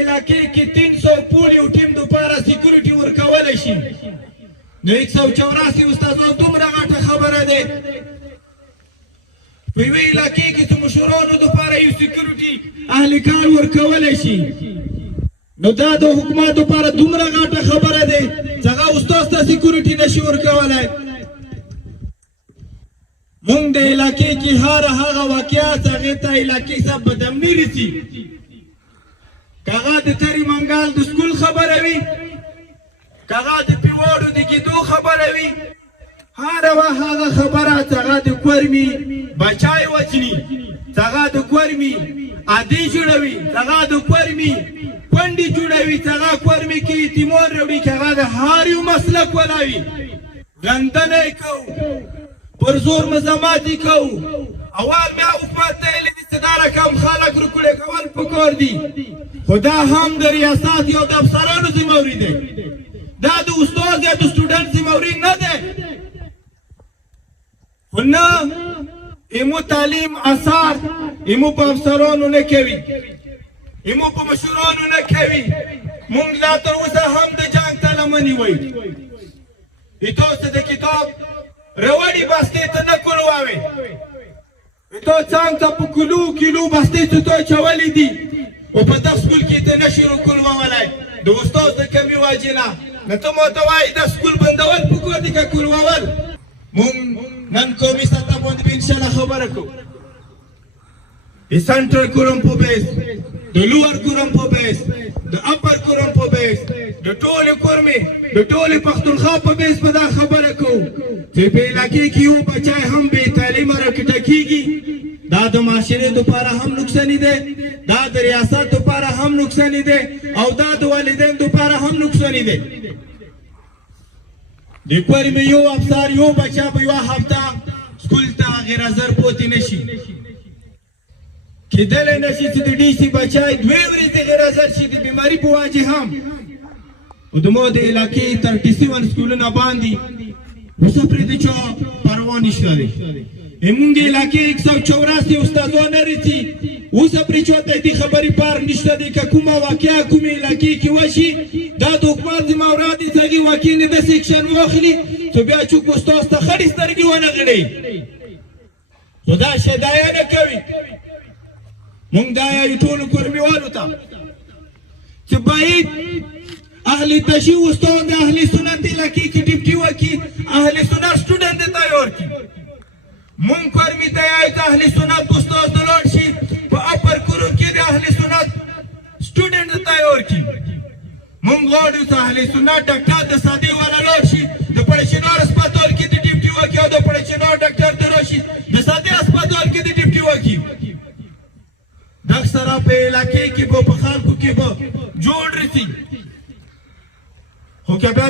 علاقې کې 300 پول یو ټیم دپاره سیکورټي ورکولی شي نو 184 استادان دومره غټه خبره دی په یوې علاقې کې چې مشرانو دپاره یو سیکورټي اهل کار ورکولی شي نو دا د حکومت دپاره دومره غټه خبره دی چې هغه استاد ته سیکورټي نشي ورکولی مونږ د علاقې کې هر هغه واقعات هغې ته علاقې څخه بدامني رسي که هغه د ترې منګال د سکول خبره وي که هغه د پیواړو د کېدو خبره وي هره هغه خبره چې هغه د کورمي بچای وچني چې هغه د کورمي عادي جوړوي چې هغه د کورمي کونډې جوړوي چې هغه کورمي کې اعتماد راوړي چې هغه د هر یو مسلک ولاوي غندنه یې کوو پر زور مزاماتي کوو اول بیا حکومت ته ویلي دي چې دا رقم خلک رکوړې کول پکار دي خو دا هم د ریاست یا د افسرانو ذمهوري دی دا د استاد یا د سټوډنټ ذمهوري نه دی خو نه ایمو تعلیم اثر ایمو په افسرانو نه کوي ایمو په مشرانو نه کوي مونږ لا تر اوسه هم د جنګ ته لمنې وایو تاسو د کتاب روړی بستې ته نه کولواوې تو څنګه ته په کیلو بستې ته تو چولې دي او په دغه سکول کې ته نشي کولوولای د استاد د کمی واجب نه نو ته مو ته وایي د سکول بندول پکور دي که کولوول مونږ نن قومي سطح باندې به انشاءالله خبره کوو د سنټرل کورمپو بیس د لوور کورمپو بیس د اپر کورمپو بیس د ټولې کورمې د ټولې پښتونخوا په بیس په دا خبره کوو چې په علاقې کې یو بچی هم بې تعلیمه راکټه کېږي دا د معاشرې دپاره هم نقصاني دی دا د ریاست دپاره هم نقصاني دی او دا د والدین دپاره هم نقصاني دی د کورمې یو افسر یو بچه په یوه هفته سکول ته غیر حاضر پوتې نشي کېدلی نشي چې د ډي سي بچی 2 ورځې غیر حاضر شي د بیماري په وجې هم او زموږ د علاقې 37 سکولونه باندې اوسه پرې د چا پروا نشته دی زموږ د علاقې 184 استادان نه رسي اوسه پرې چاته دې خبرې پار نشته دی که کومه واقعه کومې علاقې کې وشي دا د حکومت ذمهوار دي چې هغې واقع نه داسې اکشن واخلي چې بیا چوک استاد ته خړې سترګې ونه غړوي خو دا شی دا یې نه کوي مونږ دا یایو ټولو کورمیوالو ته چې باید اهل تشیع استاد د اهل سنت علاقې کې ډیپټي وکړي اهل سنت سټوډنټ دې تیار کړي مونږ کورمي ته یایو چې اهل سنت استاد د لاړ شي په اپر کورو کې د اهل سنت سټوډنټ دې تیار کړي مونږ غواړو چې اهل سنت ډاکټر د سادې والا لاړ شي د پړشینار هسپتال کې د ډیپټي وکړي او د پړشینار ډاکټر د راشي د سادې هسپتال کې د ډیپټي وکړي دغه سره په علاقې کې به په خلکو کې به جوړ رسي خو که بیا